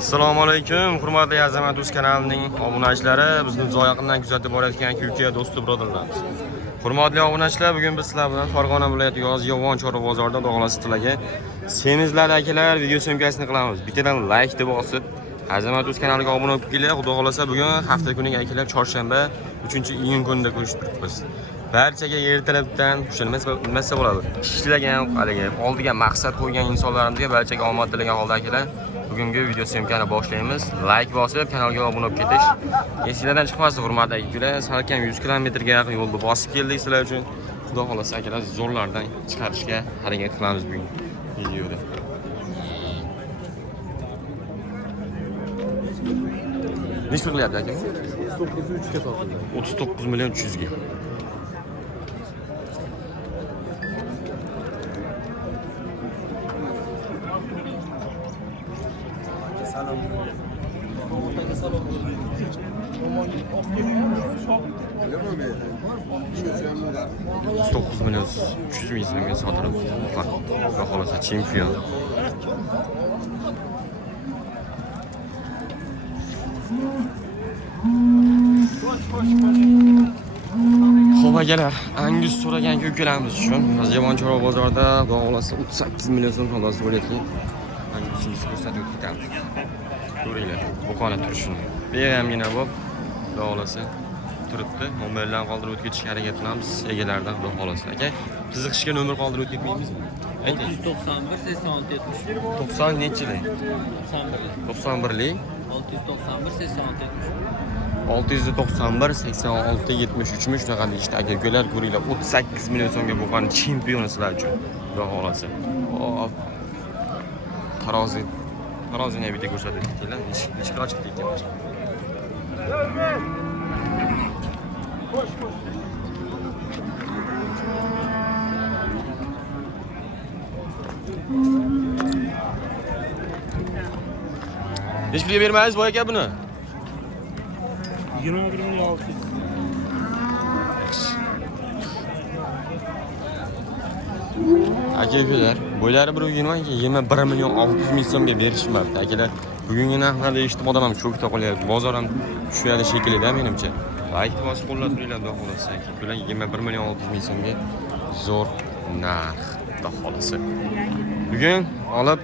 Assalomu alaykum, hurmatli Azamat Uz kanalining obunachilari, bizni uzoq yaqindan kuzatib borayotgan kulkiya do'sti birodarlarimiz. Hurmatli obunachilar, bugun biz sizlar bilan Farg'ona viloyati Yozyovon chorva bozorida Xudoxolasa tilaga semizlar akalar video syomkasini qilamiz. Bittadan like deb bosib, Azamat Uz kanaliga obuna bo'lib kelinglar. Xudoxolasa bugun hafta kuniga akalar chorshanba 3-iyun kunida ko'rishtiribmiz. Barchaga ertalabdan xushlanmasa bo'ladi. Ishlagan, haligi oldiga maqsad qo'ygan insonlarimizga barchaga omad tilagan holda akalar. Bugungi video syomkani boshlaymiz. Like bosib, kanalga obuna bo'lib ketish esingizdan chiqmasin, hurmatli akalar. Salkam 100 kilometrga yaqin yo'lni bosib keldik sizlar uchun. Xudo xolasa akalar, zo'rlardan chiqarishga harakat qilamiz bugun videoda. Nech pul qilyapti aka? 39 ga sotildi. 39 million 300 ga. $9 milyon 300 ming so'mga sotilib, xudo xolasa chempion. Xo'p akalar, Angus so'ragan ko'klarimiz uchun Yozyovon chorva bozorida xudo xolasa 38 million so'm savdosi bo'layotgan Angusimizni ko'rsatib ketamiz. Ko'ringlar, buqona turishini. Beramgina bo'lib, xudo xolasa turibdi. Mobillarni qoldirib o'tib ketishga harakat qilamiz egalaridan xudo xolasa. Aka, qiziqishga nomer qoldirib o'tib ketmaymizmi? 691 86 70. 90 nechilik? 91lik. 691 86 691 86 73 shunaqa deyishdi aka. Ukalar ko'ringlar, 38 million so'mga bo'lgan chempion sizlar uchun. Xudo xolasa. Hop. Tarozini bitta ko'rsatib ketinglar. Nechga ochiq ekan. Nech pulga bermaysiz boy aka buni? 21 million 600. Aka ukalar, bo'ylari 21 million 600 ming so'mga berishmabdi akalar. Bugungi narxlarda eshitib odam ham cho'kta qolyapti. Bozor ham tushadi shekilli-da menimcha. Like bosib qo'llab turinglar, xudo xolasa. Ular 21 million 600 ming so'mga zo'r narx, xudo xolasa. Bugun olib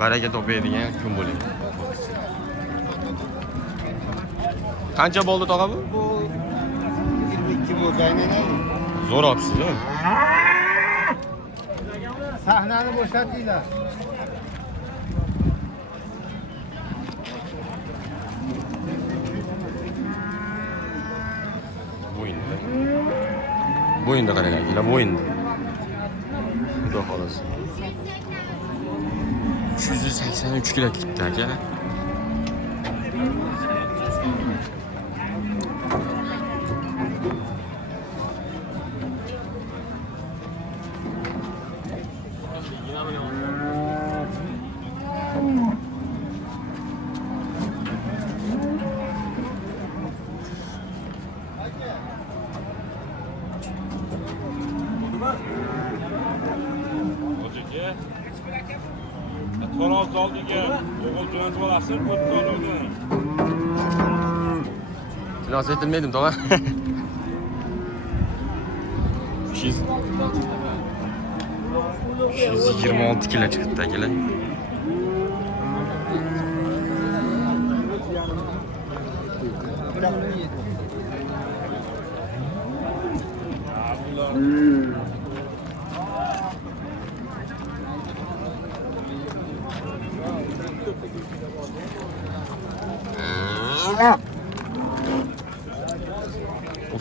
baraka topadigan kun bo'ladi. Qancha bo'ldi tog'a bu? 22 bo'ldi aynan. Zo'r olibsiz-ku. Sahnani bo'shatinglar. Bo'yinda qarang akalar, bo'yinda. Xudo xolasa. 383 kilo ketdi akalar. To'roz oldiga o'g'il jo'natib olasiz, o'tganida. Silos aytilmaydim tog'a. 126 kilo chiqdi akalar.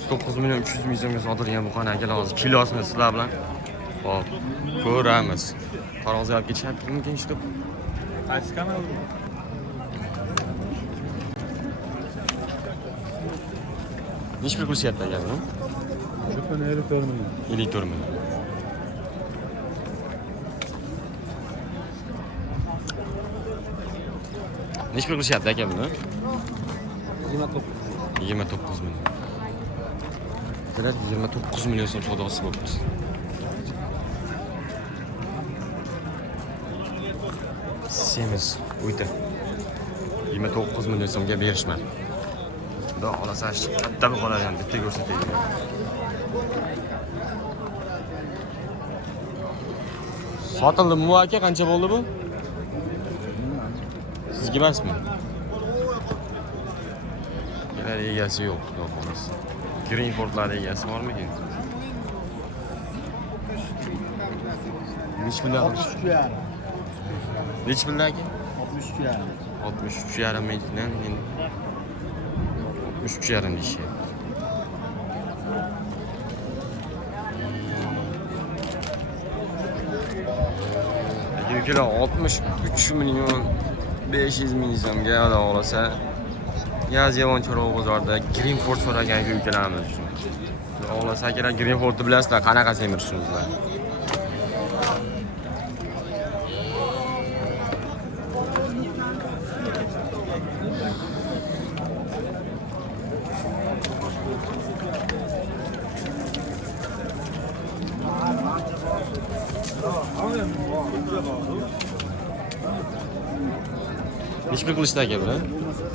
$9 million 300 ming so'mga sotilgan bu qana akalar, hozir kilosini sizlar bilan hop ko'ramiz. Tarozi olib ketishyapti mumkin ishda. Qaysi kanal? Nech pul qilishyapti aka buni? Shu kuni 54 million. 54 million. Nech pul qilishyapti aka buni? 29 million. 29 million so'm savdosi bo'libdi. Semiz uyda. 29 million so'mga berishmadi. Xudo xolasa katta bir qoladi ham bitta ko'rsataylik. Sotildi bu aka, qancha bo'ldi bu? Sizga emasmi? Bular egasi yo'q, xudo xolasa. Greenfordlar egasi bormikin? Nech pullar? 63 yarim. Nech pullar aka? 63 yarim. 63 yarim mingdan endi 63 yarim deyishyapti. Yukilar 63 million 500 ming so'mga ola olsa, Yaziyevon Chorva bozorida Greenford so'ragan yukilarimiz uchun. Olasa akalar Greenfordni bilasizlar, qanaqa semirishimizlar. Nech pul qilishdi aka bular?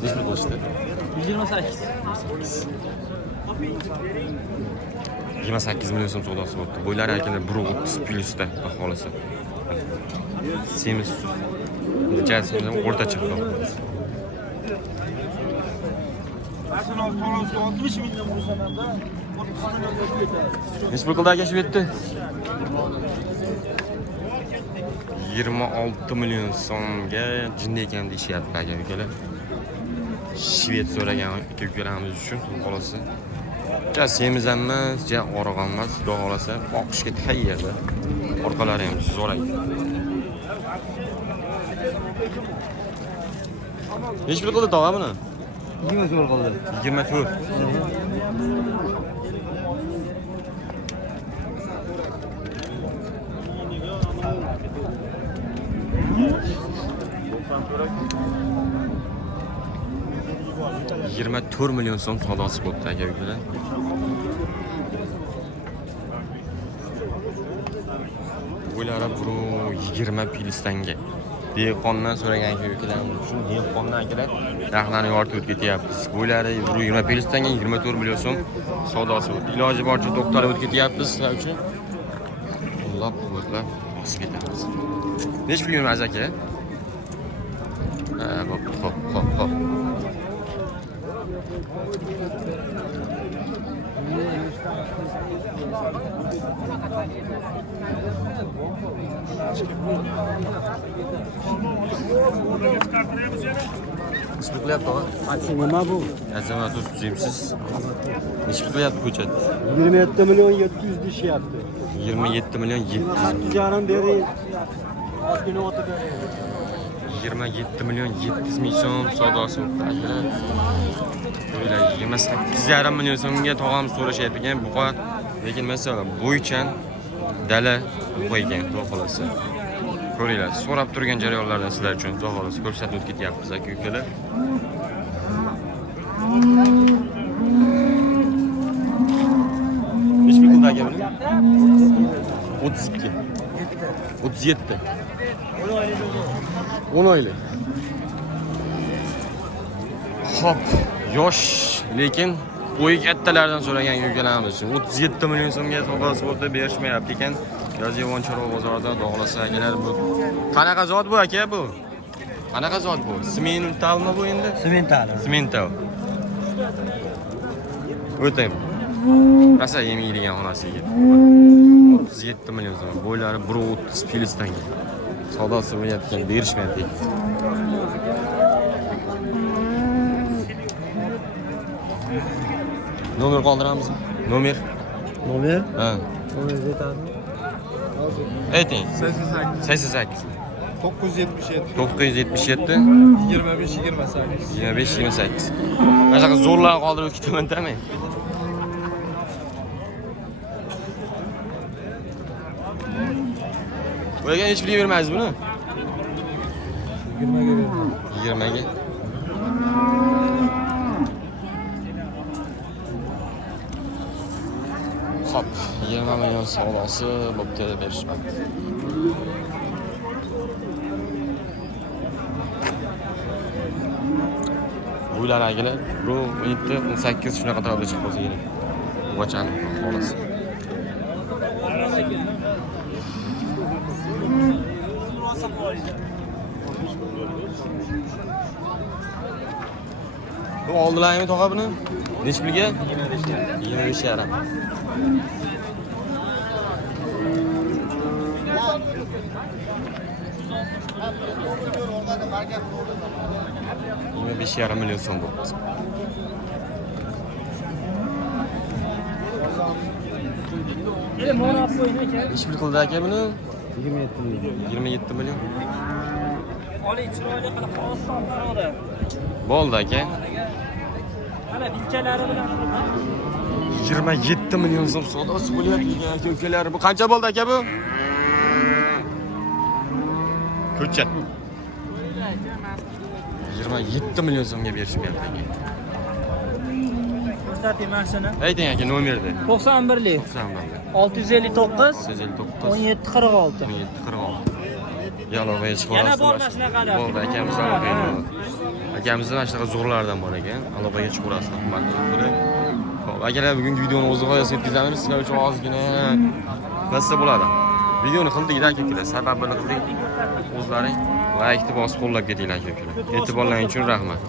Nech pul qilishdi? 128. 28 million so'm savdosi bo'ldi. Bo'ylari akalar 1.30 plyusda baholasa. Semiz. Necha o'rtacha xudo. Aslında to'g'risi 60 million bo'lsa-da, 30 millionga ketadi. Nech pul qildi aka shu yerda? 26 million so'mga jinni ekan deyishyapti aka ukalar. Shved so'ragan ukalarimiz uchun xolasa. Ja semiz emas, ja oriq emas, xudo xolasa boqishga tayyorda. Orqalari ham zo'raydi. Nech pul qildi tog'a buni? 24 qildi. 24. $24 million so'm savdosi bo'ldi aka ukalar. Bular 20 pilistanga. Dehqondan so'ragan ukalarimiz uchun dehqondan akalar narxlarni yoritib ketyapmiz. Buylari 20 pilistanga 24 million so'm savdosi bo'ldi. Iloji boricha to'xtalib o'tib ketyapmiz sizlar uchun. Alloh quvvatlab bosib ketamiz. Nech pul yurmaz aka? Hop. 'Nech pul qilyapti og'a? Aytsin nima bu? Azamat do'st tuzimsiz. Nech pul qilyapti ko'chat? 27 million 700 deyishyapti. 27 million 700. 6 yarim bering. Ozgina o'tib bering. 27 million 700 ming so'm savdosi bo'ldi akalar. O'ylar 28,5 million so'mga tog'amiz so'rashyapti ekan buqa. Lekin masalan bo'ychan dala qo'ygan, xudo xolasa. Ko'ringlar, so'rab turgan jarayonlardan sizlar uchun xudo xolasa ko'rsatib o'tib ketyapmiz aka-ukalar. Nech pul qildi aka buni? 32. 37. 10 oylik. Hop, yosh lekin bo'yi kattalardan so'ragan ukalarimiz uchun 37 million so'mga savdosi bo'ldi, berishmayapti ekan. Yaziyevon Chorva bozorida dog'lasa akalar bu. Qanaqa zot bu aka bu? Qanaqa zot bu? Sementalmi bu endi? Semental. O'taymi. Rasa yemaydigan xonasiga. 37 million so'm. Bo'ylari 1.30 pilistdan keldi. Savdosi bo'layotgan, berishmayapti. Nomer qoldiramizmi? Nomer? Ha. Nomer aytadimi? Ayting. 88. 977 977 25 28. 25-28. Mana shunaqa zo'rlar qoldirib ketaman-da men. Bo'yga hech pul bermaysiz buni? 20 ga beraman. 20 ga. Hop, 20 million savdosi bo'pti, berishmadi. Buylar akalar, 17, 18 shunaqa tarafda chiqib qolsa kerak. Bochani xolasi. Bu oldilarmi tog'a buni? Necha pulga? 25 yarim. Yine 5,5 milyon so'm bo'libdi. Necha pul qildi aka buni? 27 milyon. 27 milyon. Oling chiroyli qilib Qozog'iston parodi. Bo'ldi aka. Mana vilkalari bilan 27 milyon so'm savdosi bo'lyapti aka ukalar. Bu qancha bo'ldi aka bu? Ko'chat. 27 milyon so'mga berishib berdi aka. ko'rsating mashina. Ayting aka nomerni. 91lik 91. 659 659 1746. 1746. Yalovoy chiqib Yana olasiz. bor mana shunaqalar. Bo'ldi akamiz aloqaga. Akamizdan mana shunaqa zo'rlardan bor ekan. Aloqaga chiqib olasiz. Hurmatli. Xo'p, akalar bugungi videoni o'z g'oyasiga yetkazamiz. Sizlar uchun ozgina qilsa bo'ladi. Videoni qildik-da akalar. Sababini qildik. O'zlaring laykni bosib qo'llab ketinglar akalar. E'tiborlaring uchun rahmat.